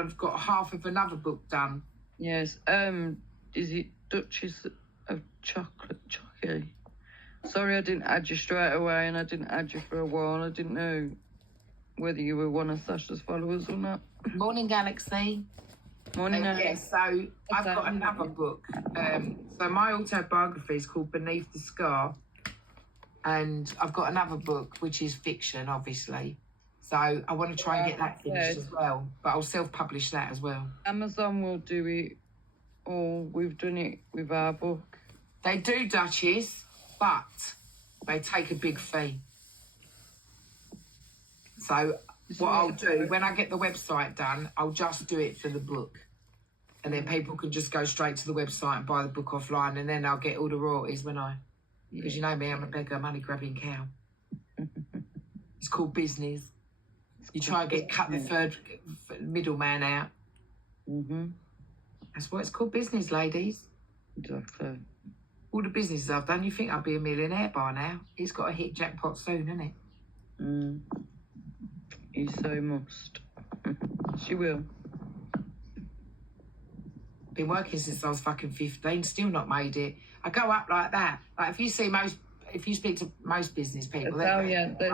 I've got half of another book done. Yes. Is it Duchess of Chocolate? Sorry, I didn't add you straight away, and I didn't add you for a while. I didn't know whether you were one of Sasha's followers or not. Morning, Galaxy. Morning, yeah, so I've got another book. So my autobiography is called Beneath the Scar. And I've got another book, which is fiction, obviously. So I want to try and get that finished as well. But I'll self-publish that as well. Amazon will do it, or we've done it with our book. They do, Duchess, but they take a big fee. So what I'll do, when I get the website done, I'll just do it for the book. And then people can just go straight to the website and buy the book offline, and then I'll get all the royalties when I... Because you know me, I'm a beggar, money-grabbing cow. It's called business. You try and cut the third middleman out. That's what it's called, business, ladies. Exactly. All the businesses I've done, you think I'd be a millionaire by now. It's got to hit jackpot soon, isn't it? You so must. She will. Been working since I was fucking 15, still not made it. I go up like that. Like if you speak to most business people, they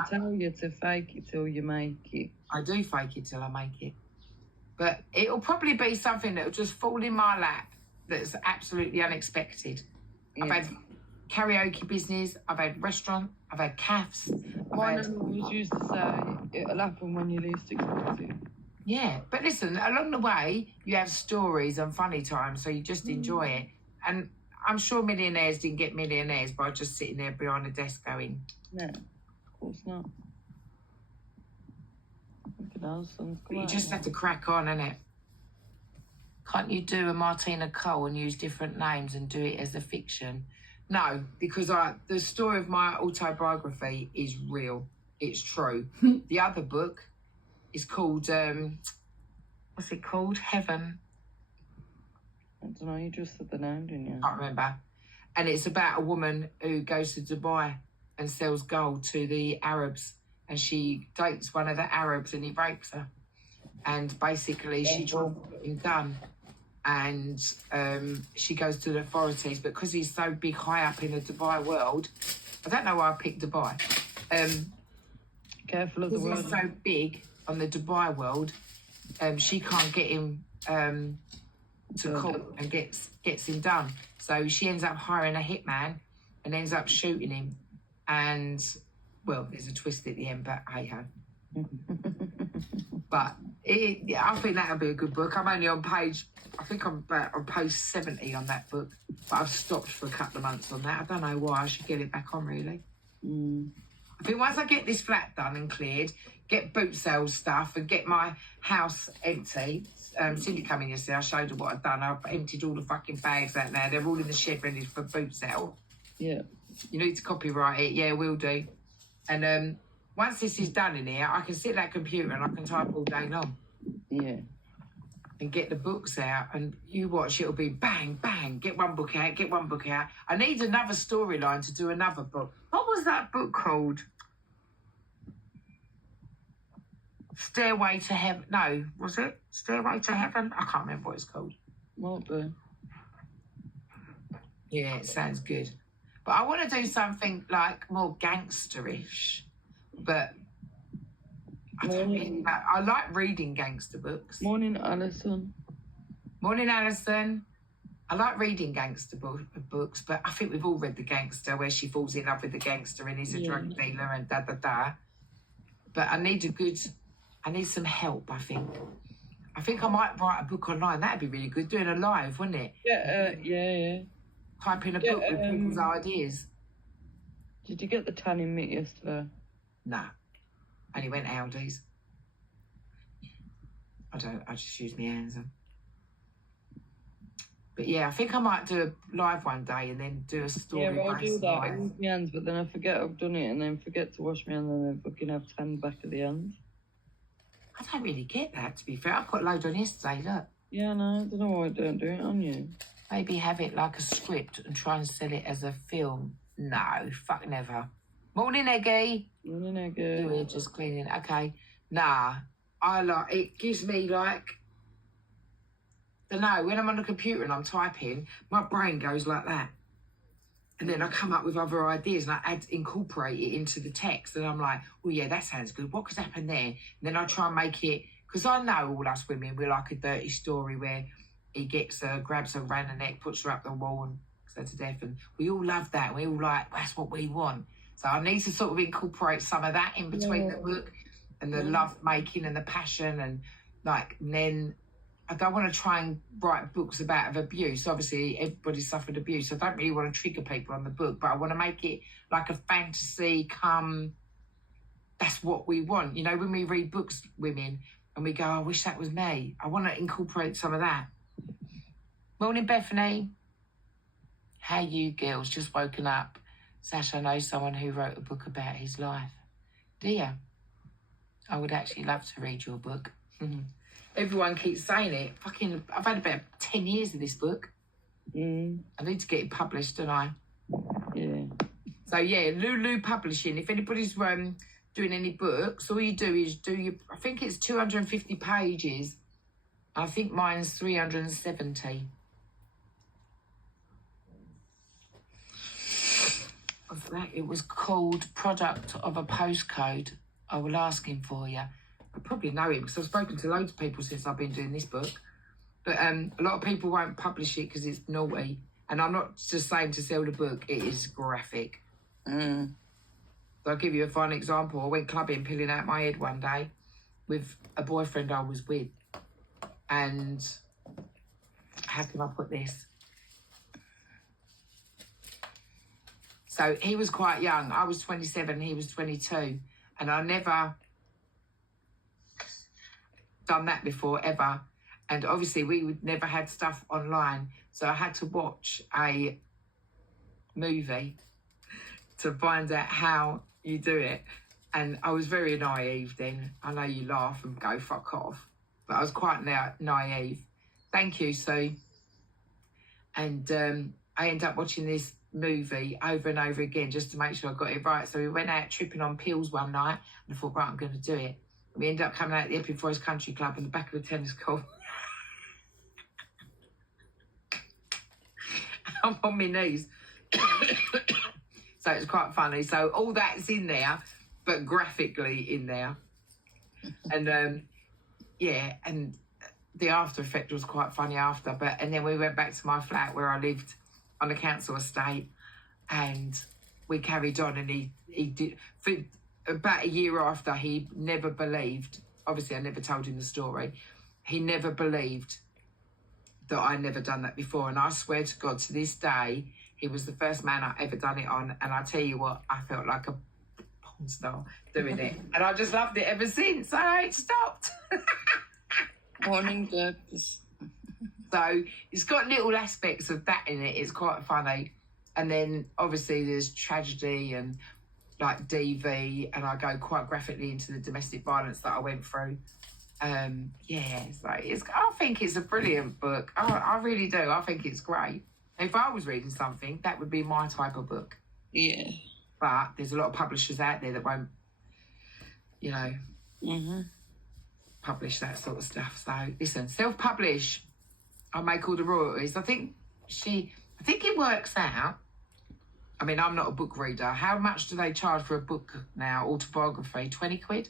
tell you to fake it till you make it. I do fake it till I make it. But it'll probably be something that'll just fall in my lap that's absolutely unexpected. Yeah. I've had karaoke business, I've had restaurant, I've had cafes. My mum always used to say, it'll happen when you least expect it. Yeah, but listen, along the way, you have stories and funny times, so you just enjoy it. And I'm sure millionaires didn't get millionaires by just sitting there behind a desk going... No, of course not. You just have to crack on, innit? Can't you do a Martina Cole and use different names and do it as a fiction? No, because the story of my autobiography is real. It's true. The other book is called, what's it called? Heaven. I don't know, you just said the name, didn't you? I can't remember. And it's about a woman who goes to Dubai and sells gold to the Arabs. And she dates one of the Arabs and he rapes her. And basically she tries to get him done. And she goes to the authorities, but because he's so big high up in the Dubai world, I don't know why I picked Dubai. Careful of the word. He's so big on the Dubai world, she can't get him to court and gets him done. So she ends up hiring a hitman and ends up shooting him. And, well, there's a twist at the end, but hey-ho. But I think that'll be a good book. I'm only on page, I think I'm about on page 70 on that book. But I've stopped for a couple of months on that. I don't know why. I should get it back on, really. I think once I get this flat done and cleared, get boot sale stuff and get my house empty. Cindy came in yesterday, I showed her what I've done. I've emptied all the fucking bags out there. They're all in the shed ready for boot sale. Yeah. You need to copyright it. Yeah, we'll do. And once this is done in here, I can sit at that computer and I can type all day long. Yeah. And get the books out, and you watch, it'll be bang, bang, get one book out, get one book out. I need another storyline to do another book. What was that book called? Stairway to Heaven. No, was it? Stairway to Heaven? I can't remember what it's called. Might be. Yeah, it sounds good. But I want to do something like more gangsterish. But I don't really know. I like reading gangster books. Morning, Alison. Morning, Alison. I like reading gangster books, but I think we've all read The Gangster, where she falls in love with the gangster and he's a drug dealer and da-da-da. But I need some help, I think. I think I might write a book online. That'd be really good, doing a live, wouldn't it? Yeah, yeah. Typing a book with people's ideas. Did you get the tanning mitt yesterday? Nah. Only went Aldi's. I just use my hands on. But yeah, I think I might do a live one day and then do a story. Yeah, well, I'll do that. I use my hands, but then I forget I've done it and then forget to wash my hands and then fucking have tan back at the end. I don't really get that, to be fair. I've got a load on yesterday, look. Yeah, no, I don't know why I don't do it on you. Maybe have it like a script and try and sell it as a film. No, fuck never. Morning, Eggy. Morning, Eggy. We're just cleaning. Okay. Nah, it gives me like don't know, when I'm on the computer and I'm typing, my brain goes like that. And then I come up with other ideas and I incorporate it into the text. And I'm like, oh, yeah, that sounds good. What could happen there? And then I try and make it, because I know all us women, we like a dirty story where he gets her, grabs her around the neck, puts her up the wall and puts her to death. And we all love that. We all like, that's what we want. So I need to sort of incorporate some of that in between the book and the love making and the passion. And like, and then I don't want to try and write books about abuse. Obviously, everybody suffered abuse. I don't really want to trigger people on the book, but I want to make it like a fantasy come, that's what we want. You know, when we read books, women, and we go, I wish that was me. I want to incorporate some of that. Morning, Bethany. How you girls? Just woken up. Sash, I know someone who wrote a book about his life. Do you? I would actually love to read your book. Everyone keeps saying it. Fucking, I've had about 10 years of this book. I need to get it published, don't I? Yeah. So yeah, Lulu Publishing. If anybody's doing any books, all you do is do your. I think it's 250 pages. I think mine's 370. What's that? It was called Product of a Postcode. I will ask him for you. I probably know him because I've spoken to loads of people since I've been doing this book. But a lot of people won't publish it because it's naughty. And I'm not just saying to sell the book, it is graphic. So I'll give you a fine example. I went clubbing, peeling out my head one day with a boyfriend I was with. And how can I put this? So he was quite young. I was 27, he was 22. And I never done that before, ever. And obviously we would never had stuff online. So I had to watch a movie to find out how you do it. And I was very naive then. I know you laugh and go fuck off, but I was quite naive. Thank you, Sue. And I ended up watching this movie over and over again just to make sure I got it right. So we went out tripping on pills one night and I thought, right, I'm going to do it. We ended up coming out at the Epping Forest Country Club in the back of the tennis court. I'm on my knees. So it's quite funny. So all that's in there, but graphically in there. And yeah, and the after effect was quite funny after. And then we went back to my flat where I lived on the council estate, and we carried on. And he did, for about a year after, he never believed, obviously I never told him the story, he never believed that I never done that before. And I swear to God, to this day, he was the first man I ever done it on. And I tell you what, I felt like a porn star doing it. And I just loved it ever since. I ain't stopped. Morning, Douglas. So it's got little aspects of that in it. It's quite funny. And then obviously there's tragedy and like DV, and I go quite graphically into the domestic violence that I went through. Yeah, I think it's a brilliant book. I really do. I think it's great. If I was reading something, that would be my type of book. Yeah. But there's a lot of publishers out there that won't, you know, publish that sort of stuff. So listen, self-publish. I'll make all the royalties. I think it works out. I mean, I'm not a book reader. How much do they charge for a book now? Autobiography, 20 quid?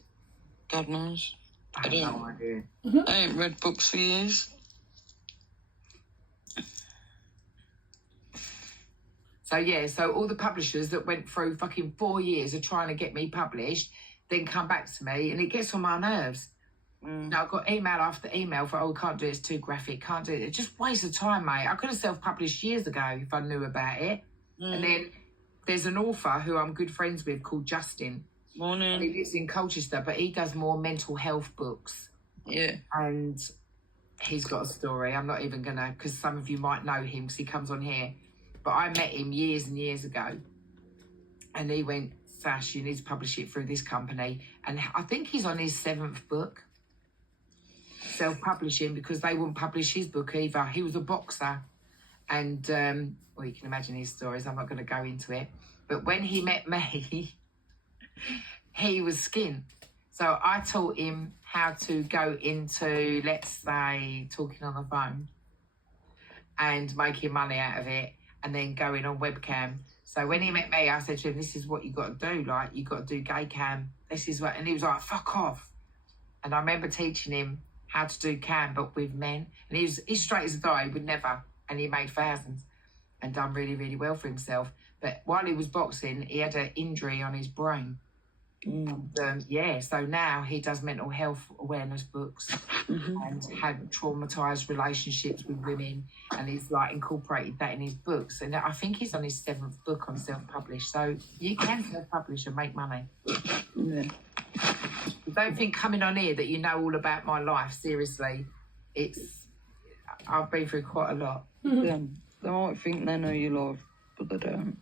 God knows. I have no idea. I ain't read books for years. So yeah, so all the publishers that went through fucking 4 years of trying to get me published, then come back to me, and it gets on my nerves. Now I've got email after email for, oh, can't do it, it's too graphic, can't do it. It's just waste of time, mate. I could have self-published years ago if I knew about it. And then there's an author who I'm good friends with called Justin. Morning. And he lives in Colchester, but he does more mental health books. Yeah. And he's got a story. I'm not even gonna, because some of you might know him because he comes on here. But I met him years and years ago. And he went, Sash, you need to publish it through this company. And I think he's on his 7th book. Self-publishing, because they wouldn't publish his book either. He was a boxer. And, well, you can imagine his stories. I'm not going to go into it. But when he met me, he was skint. So I taught him how to go into, let's say, talking on the phone. and making money out of it, and then going on webcam. So when he met me, I said to him, this is what you got to do. Like, you got to do gay cam. This is what, and he was like, fuck off. And I remember teaching him how to do cam, but with men. And he's straight as a die, he would never. And he made thousands and done really, really well for himself. But while he was boxing, he had an injury on his brain. Yeah, so now he does mental health awareness books and had traumatized relationships with women, and he's like incorporated that in his books. And I think he's on his 7th book on self-published. So you can self-publish and make money. Yeah. Don't think coming on here that you know all about my life. Seriously, I've been through quite a lot. Yeah. They might think they know your life, but they don't.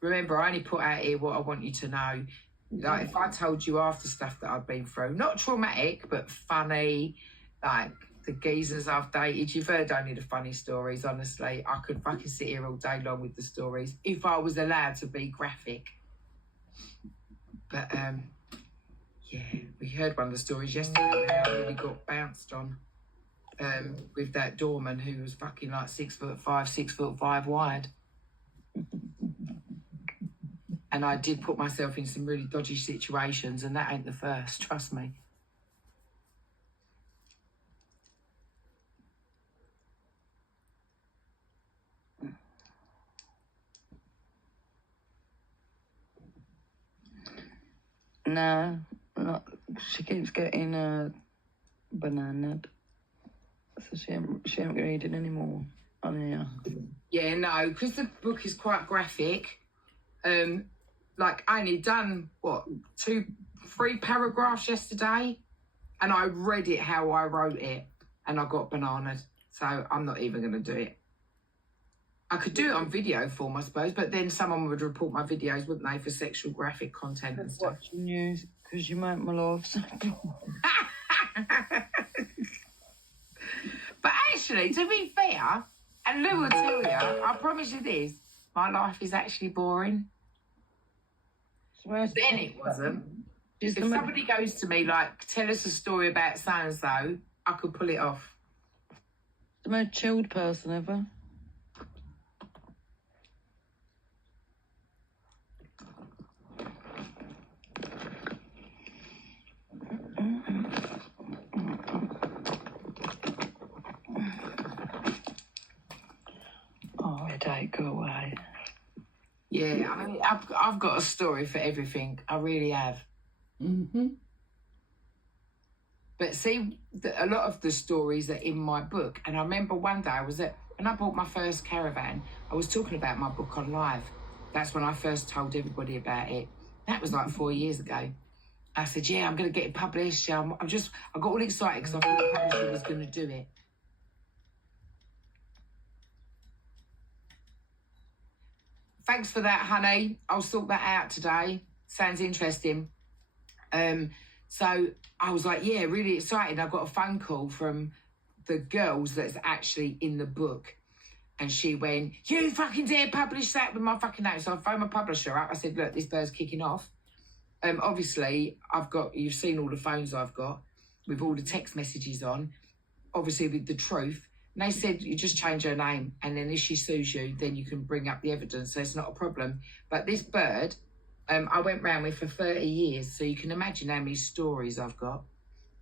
Remember, I only put out here what I want you to know. Like, if I told you half the stuff that I've been through, not traumatic, but funny, like the geezers I've dated, you've heard only the funny stories, honestly. I could fucking sit here all day long with the stories, if I was allowed to be graphic. But, yeah, we heard one of the stories yesterday where I really got bounced on with that doorman who was fucking like 6'5", 6'5" wide. And I did put myself in some really dodgy situations, and that ain't the first, trust me. No, she keeps getting bananaed. So she ain't going to eat it anymore on here. Yeah, no, because the book is quite graphic. Like, I only done, 2-3 paragraphs yesterday, and I read it how I wrote it, and I got bananaed. So I'm not even going to do it. I could do it on video form, I suppose, but then someone would report my videos, wouldn't they, for sexual graphic content and stuff. Watching you, because you make my life so But actually, to be fair, and Lou will tell you, I promise you this, my life is actually boring. Then it wasn't. If somebody goes to me like, tell us a story about so-and-so, I could pull it off. The most chilled person ever. Oh, headache, go away. Yeah, I mean, I've got a story for everything. I really have. But see, a lot of the stories are in my book. And I remember one day when I bought my first caravan, I was talking about my book on live. That's when I first told everybody about it. That was like 4 years ago. I said, yeah, I'm going to get it published. I got all excited because I thought the publisher was going to do it. Thanks for that, honey. I'll sort that out today. Sounds interesting. So I was like, yeah, really excited. I got a phone call from the girls that's actually in the book. And she went, you fucking dare publish that with my fucking name. So I phoned my publisher up. I said, look, this bird's kicking off. Obviously, you've seen all the phones I've got with all the text messages on, obviously with the truth. And they said, you just change her name, and then if she sues you, then you can bring up the evidence, so it's not a problem. But this bird, I went round with for 30 years, so you can imagine how many stories I've got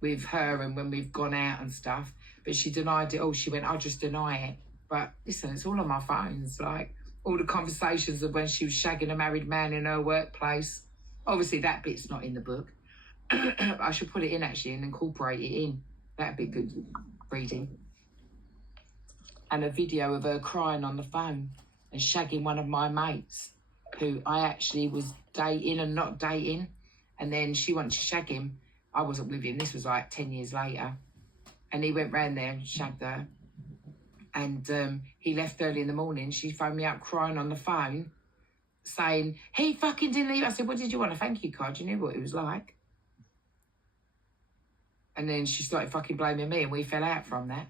with her and when we've gone out and stuff. But she denied it all. She went, I'll just deny it. But listen, it's all on my phones, like all the conversations of when she was shagging a married man in her workplace. Obviously, that bit's not in the book. I should put it in, actually, and incorporate it in. That'd be good reading. And a video of her crying on the phone and shagging one of my mates who I actually was dating and not dating. And then she wanted to shag him. I wasn't with him. This was like 10 years later. And he went round there and shagged her. And he left early in the morning. She phoned me up crying on the phone saying, he fucking didn't leave. I said, what did you want? A thank you card? You knew what it was like. And then she started fucking blaming me, and we fell out from that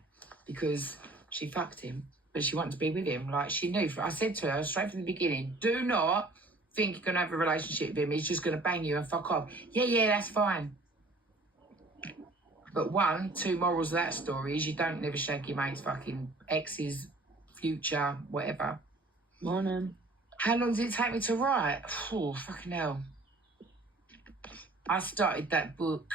because she fucked him, but she wanted to be with him. Like, she knew. I said to her straight from the beginning, do not think you're going to have a relationship with him. He's just going to bang you and fuck off. Yeah, that's fine. But two morals of that story is you don't never shag your mate's fucking ex's future, whatever. Morning. How long did it take me to write? Oh, fucking hell. I started that book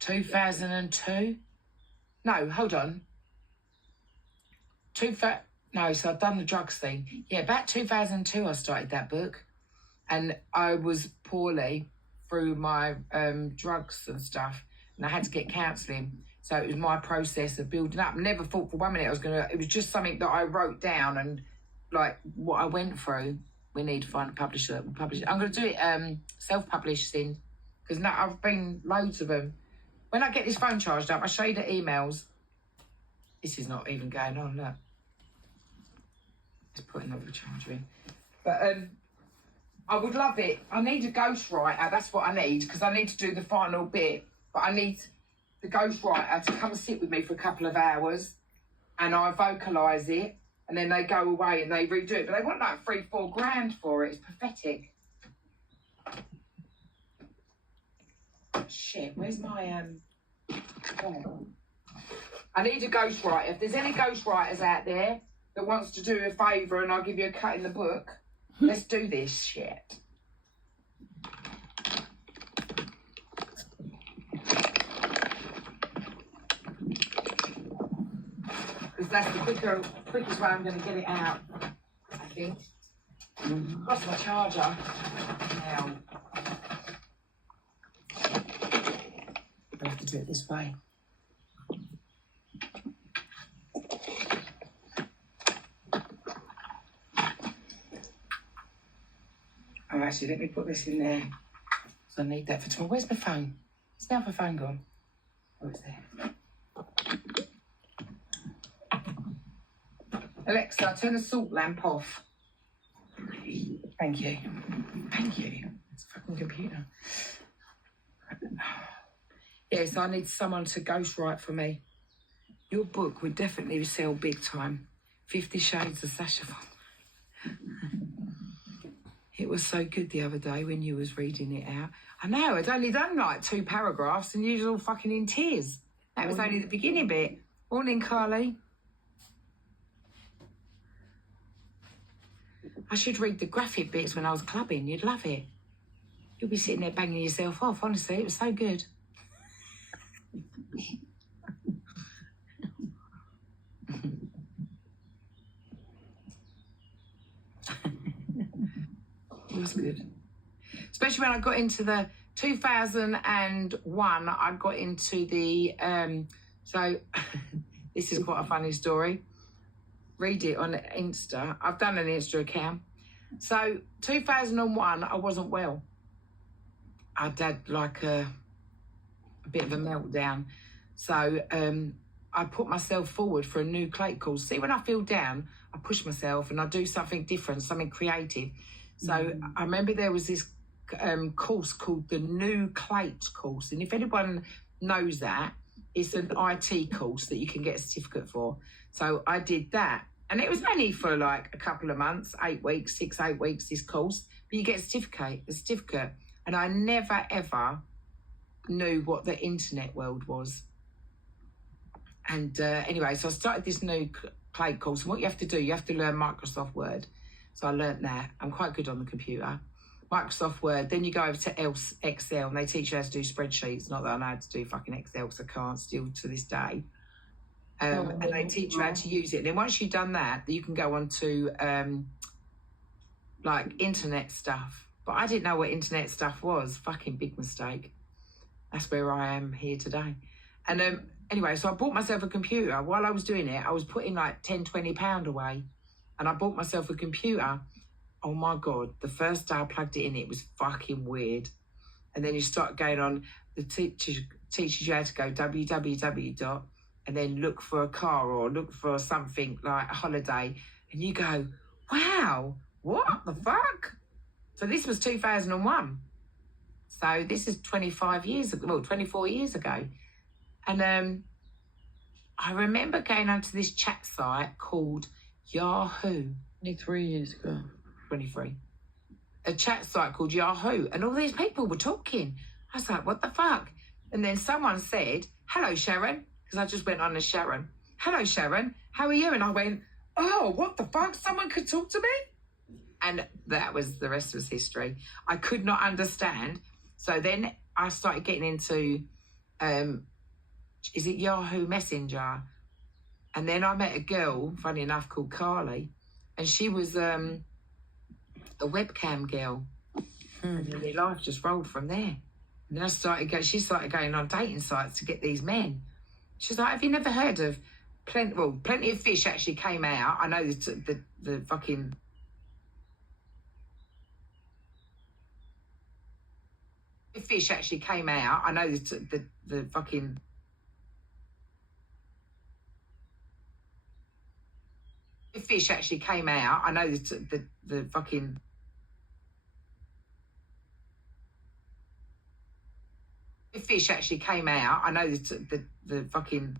2002. No, hold on. No, so I've done the drugs thing. Yeah, about 2002 I started that book. And I was poorly through my drugs and stuff. And I had to get counselling. So it was my process of building up. I never thought for 1 minute it was just something that I wrote down and like what I went through. We need to find a publisher that will publish it. I'm going to do it self-publishing because now I've been loads of them. When I get this phone charged up, I show you the emails. This is not even going on, look. Let's put another charger in. But I would love it. I need a ghostwriter. That's what I need because I need to do the final bit. But I need the ghostwriter to come and sit with me for a couple of hours and I vocalise it and then they go away and they redo it. But they want like $3-4 grand for it. It's pathetic. Shit, where's my oh. I need a ghostwriter. If there's any ghostwriters out there that wants to do a favour and I'll give you a cut in the book, let's do this shit. Because that's the quickest way I'm going to get it out, I think. Lost my charger. Now. I have to do it this way. Oh, actually, let me put this in there. So I need that for tomorrow. Where's my phone? Is the other phone gone? Oh, it's there. Alexa, turn the salt lamp off. Thank you. Thank you. It's a fucking computer. Yeah, so I need someone to ghostwrite for me. Your book would definitely sell big time. 50 Shades of Sasha. It was so good the other day when you was reading it out. I know, I'd only done like 2 paragraphs and you was all fucking in tears. That was only the beginning bit. Morning, Carly. I should read the graphic bits when I was clubbing. You'd love it. You'll be sitting there banging yourself off, honestly. It was so good. It was good. Especially when I got into the 2001, I got into the, so this is quite a funny story. Read it on Insta. I've done an Insta account. So 2001, I wasn't well. I'd had like a bit of a meltdown. So I put myself forward for a new Clate course. See, when I feel down, I push myself and I do something different, something creative. So I remember there was this course called the New Clate course. And if anyone knows that, it's an IT course that you can get a certificate for. So I did that. And it was only for like a couple of months, 8 weeks, 6-8 weeks, this course. But you get a certificate. And I never, ever knew what the internet world was. And anyway, so I started this new Clate course. And what you have to do, you have to learn Microsoft Word. So I learnt that. I'm quite good on the computer. Microsoft Word. Then you go over to Excel and they teach you how to do spreadsheets. Not that I know how to do fucking Excel because I can't still to this day. And they teach you how to use it. And then once you've done that, you can go on to like internet stuff. But I didn't know what internet stuff was. Fucking big mistake. That's where I am here today. And anyway, so I bought myself a computer. While I was doing it, I was putting like £10-20 away. And I bought myself a computer. Oh my God, the first day I plugged it in, it was fucking weird. And then you start going on, the teaches you how to go www. And then look for a car or look for something like a holiday. And you go, wow, what the fuck? So this was 2001. So this is 24 years ago. And I remember going onto this chat site called Yahoo. 23 years ago. 23. a chat site called Yahoo, and all these people were talking. I was like, what the fuck? And then someone said, hello, Sharon, because I just went on as Sharon. Hello, Sharon, how are you? And I went, oh, what the fuck? Someone could talk to me? And that was, the rest was history. I could not understand. So then I started getting into, is it Yahoo Messenger? And then I met a girl, funny enough, called Carly, and she was a webcam girl. And then their life just rolled from there. And then she started going on dating sites to get these men. She's like, have you never heard of Plenty of Fish actually came out. I know the fucking... Fish actually came out. I know the fucking... Fish actually came out. I know the fucking... Fish actually came out. I know the fucking...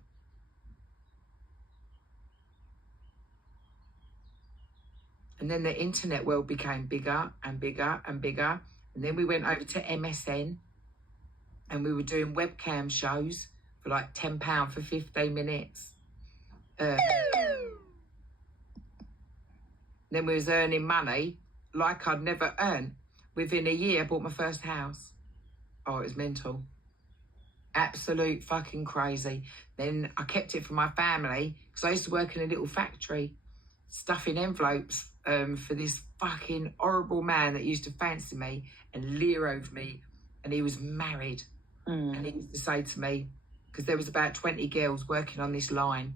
And then the internet world became bigger and bigger and bigger. And then we went over to MSN, and we were doing webcam shows for like £10 for 15 minutes. Then we was earning money like I'd never earned. Within a year, I bought my first house. Oh, it was mental. Absolute fucking crazy. Then I kept it for my family, because I used to work in a little factory stuffing envelopes for this fucking horrible man that used to fancy me and leer over me. And he was married. And he used to say to me, because there was about 20 girls working on this line,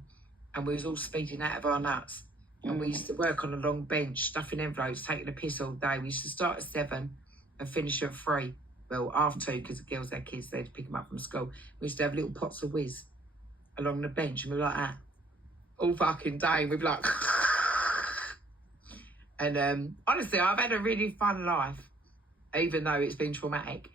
and we was all speeding out of our nuts. And we used to work on a long bench, stuffing envelopes, taking a piss all day. We used to start at 7 and finish at 3. Well, half 2, because the girls had kids, they had to pick them up from school. We used to have little pots of whiz along the bench, and we were like that all fucking day. We'd be like... And honestly, I've had a really fun life, even though it's been traumatic.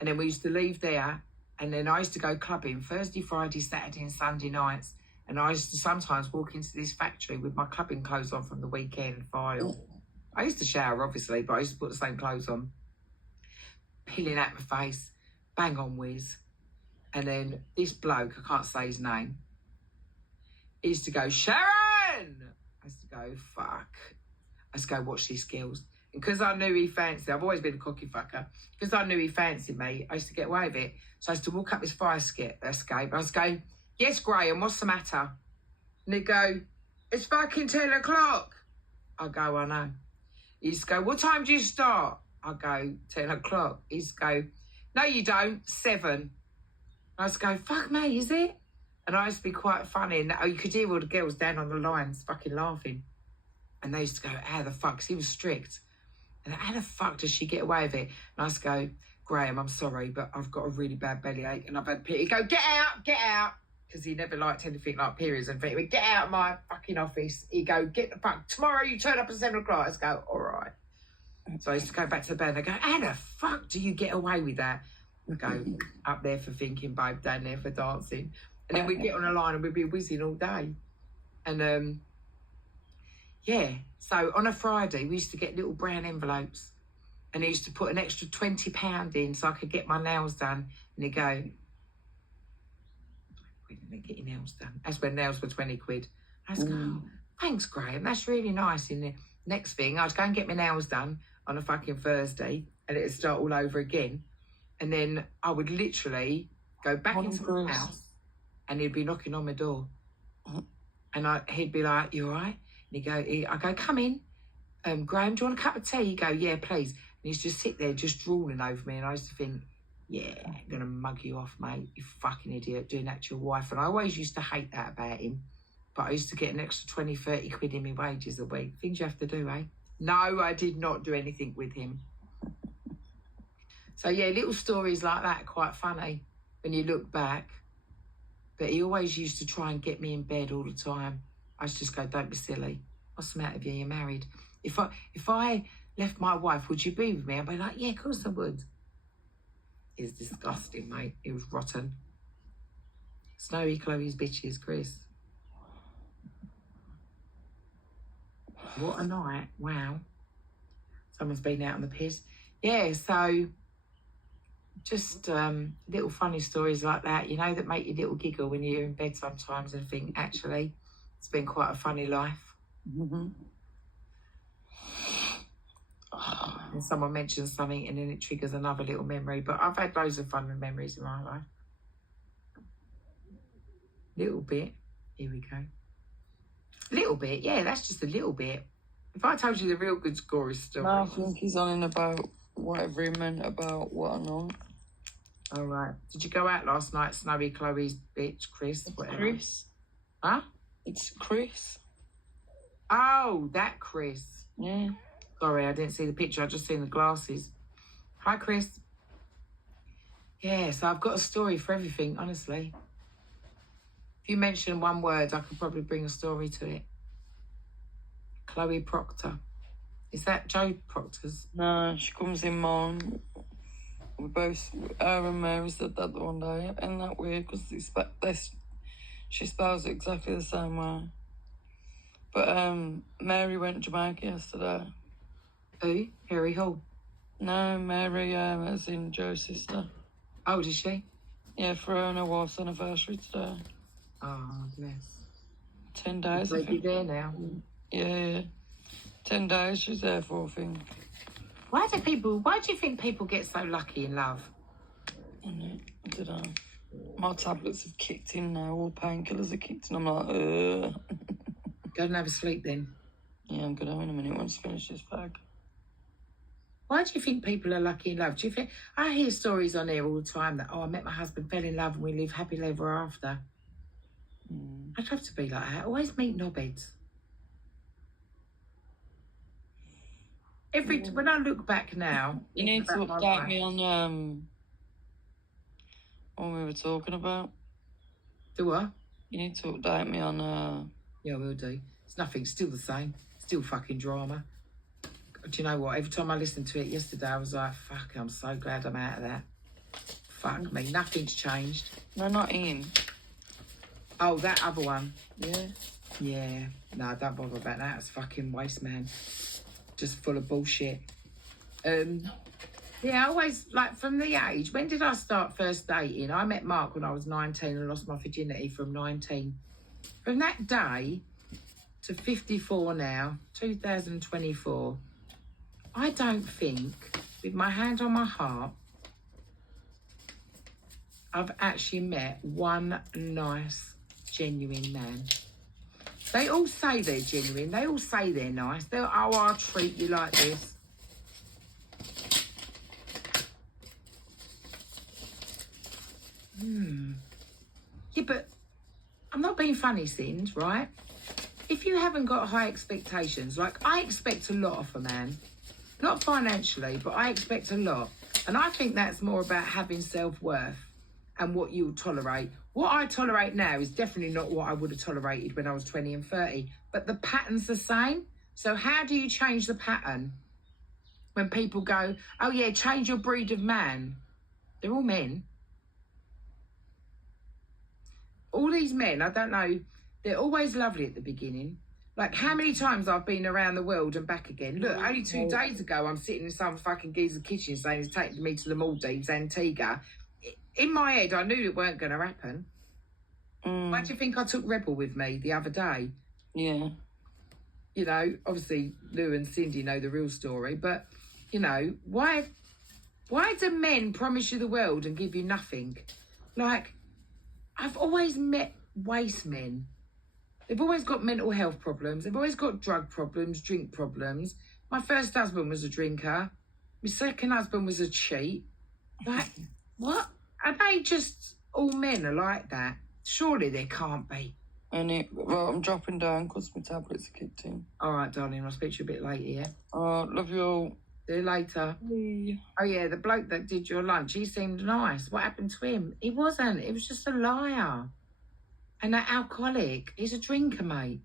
And then we used to leave there, and then I used to go clubbing Thursday, Friday, Saturday and Sunday nights. And I used to sometimes walk into this factory with my clubbing clothes on from the weekend, file. I used to shower, obviously, but I used to put the same clothes on. Peeling out my face, bang on whiz. And then this bloke, I can't say his name, he used to go, Sharon! I used to go, fuck. I used to go, watch these skills. And because I knew he fancied, I've always been a cocky fucker, because I knew he fancied me, I used to get away with it. So I used to walk up this fire escape. I was going, yes, Graham, what's the matter? And he'd go, it's fucking 10 o'clock. I go, I know. He used to go, what time do you start? I go, 10 o'clock. He used to go, no, you don't, 7. I used to go, fuck me, is it? And I used to be quite funny. And you could hear all the girls down on the lines fucking laughing. And they used to go, how the fuck? 'Cause he was strict. And how the fuck does she get away with it? And I used to go, Graham, I'm sorry, but I've got a really bad bellyache and I've had pity. He'd go, get out, get out. Because he never liked anything like periods and things. He'd get out of my fucking office. He'd go, get the fuck, tomorrow you turn up at 7 o'clock. I used to go, all right. So I used to go back to the bed and I go, how the fuck do you get away with that? I go, up there for thinking, babe, down there for dancing. And then we'd get on a line and we'd be whizzing all day. And yeah, so on a Friday, we used to get little brown envelopes, and he used to put an extra £20 in so I could get my nails done. And he'd go, when did they get your nails done? That's when nails were 20 quid. I was going, oh, thanks, Graham, that's really nice. And the next thing, I'd go and get my nails done on a fucking Thursday, and it'd start all over again. And then I would literally go back into the house, and he'd be knocking on my door. And he'd be like, you all right? And I go, come in. Graham, do you want a cup of tea? He'd go, yeah, please. And he'd just sit there just drooling over me. And I used to think, yeah, I'm going to mug you off, mate. You fucking idiot, doing that to your wife. And I always used to hate that about him. But I used to get an extra 20, 30 quid in my wages a week. Things you have to do, eh? No, I did not do anything with him. So, yeah, little stories like that are quite funny when you look back. But he always used to try and get me in bed all the time. I used to just go, don't be silly. What's the matter with you? You're married. If I left my wife, would you be with me? I'd be like, yeah, of course I would. It was disgusting, mate. It was rotten. Snowy Chloe's bitches, Chris. What a night. Wow. Someone's been out on the piss. Yeah, so just little funny stories like that, you know, that make you little giggle when you're in bed sometimes and think, actually, it's been quite a funny life. Mm-hmm. And someone mentions something and then it triggers another little memory. But I've had loads of fun memories in my life. Little bit. Here we go. Little bit, yeah, that's just a little bit. If I told you the real good story. No, I think he's on in about whatever he meant about what I know. All right. Did you go out last night, Snowy, Chloe's bitch, Chris, whatever? Chris. Huh? It's Chris. Oh, that Chris. Yeah. Sorry, I didn't see the picture. I just seen the glasses. Hi, Chris. Yeah, so I've got a story for everything, honestly. If you mention one word, I could probably bring a story to it. Chloe Proctor. Is that Joe Proctor's? No, she comes in mine. We both, her and Mary said that the one day. Isn't that weird? Because she spells it exactly the same way. But Mary went to Jamaica yesterday. Who? Harry Hall? No, Mary, as in Joe's sister. Oh, did she? Yeah, for her and her wife's anniversary today. Oh, bless. 10 days, She'll be there now. Yeah. 10 days she's there for, I think. Why do you think people get so lucky in love? I don't know. My tablets have kicked in now, all painkillers are kicked in. I'm like, Go and have a sleep then. Yeah, I'm going to in a minute once I finish this bag. Why do you think people are lucky in love? Do you think I hear stories on here all the time that, I met my husband, fell in love, and we live happily ever after. I'd love to be like that. Always meet knobheads. When I look back now, you need to update me on what we were talking about. Do what? You need to update me on Yeah, we'll do. It's nothing. Still the same. Still fucking drama. Do you know what? Every time I listened to it yesterday, I was like, fuck, I'm so glad I'm out of that. Fuck me. Nothing's changed. No, not Ian. Oh, that other one. Yeah. Yeah. No, don't bother about that. It's fucking waste, man. Just full of bullshit. Yeah, I always, like, from the age, when did I start first dating? I met Mark when I was 19 and lost my virginity from 19. From that day to 54 now, 2024, I don't think, with my hand on my heart, I've actually met one nice, genuine man. They all say they're genuine. They all say they're nice. I'll treat you like this. Yeah, but I'm not being funny, Sind, right? If you haven't got high expectations, like I expect a lot of a man, not financially, but I expect a lot. And I think that's more about having self-worth and what you'll tolerate. What I tolerate now is definitely not what I would have tolerated when I was 20 and 30, but the pattern's the same. So how do you change the pattern? When people go, oh yeah, change your breed of man. They're all men. All these men, I don't know, they're always lovely at the beginning. Like how many times I've been around the world and back again. Look, only 2 days ago, I'm sitting in some fucking geezer kitchen saying he's taking me to the Maldives, Antigua. In my head, I knew it weren't going to happen. Why do you think I took Rebel with me the other day? Yeah. You know, obviously Lou and Cindy know the real story, but, you know, why do men promise you the world and give you nothing? Like, I've always met waste men. They've always got mental health problems. They've always got drug problems, drink problems. My first husband was a drinker. My second husband was a cheat. Like, what? Are they just all men are like that? Surely there can't be. Well, I'm dropping down because my tablets are kicked in. All right, darling, I'll speak to you a bit later, yeah? Love you all. See you later. Bye. Oh, yeah, the bloke that did your lunch, he seemed nice. What happened to him? He wasn't. He was just a liar. And that alcoholic, he's a drinker, mate.